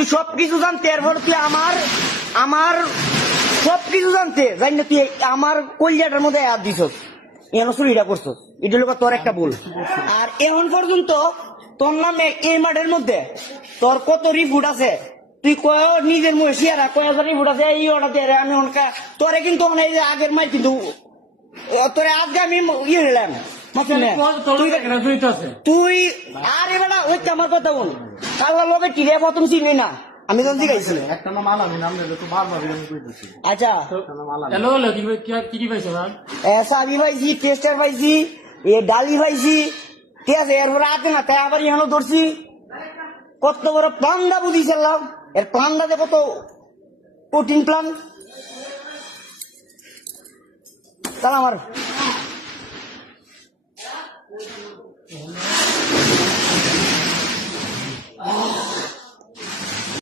তুই সবকিছু জানতে এরপর তুই আমার সবকিছু জানতে জানি না তুই আমার কলিজাটার মধ্যে হাত দিছস এখানে চুরিটা করছস এটা লোক তোর একটা ভুল। আর এখন পর্যন্ত তোর নামে এই মাঠের মধ্যে তোর কত রিপোর্ট আছে তুই কয় নিজের মুখে শিয়ারা কয় হাজার রিপোর্ট আছে এই ওটাতে আমি তোরে কিন্তু এই যে আগের মাই কিন্তু তোরে আজকে আমি ইয়ে নিলাম তুই আরে বেটা ওই আমার কথা বল কাল্লা লোকে টিরে প্রথম চিনি না আমি তো জিজ্ঞাসি আচ্ছা সাবি পাইছি টেস্টার পাইছি এ ডালি পাইছি ঠিক আছে এরপরে আছে না তাই আবার এখানে ধরছি কত বড় প্লান্ডা বুঝি চাল্লাম এর প্লান্ডাতে কত কঠিন প্লান তাহলে আমার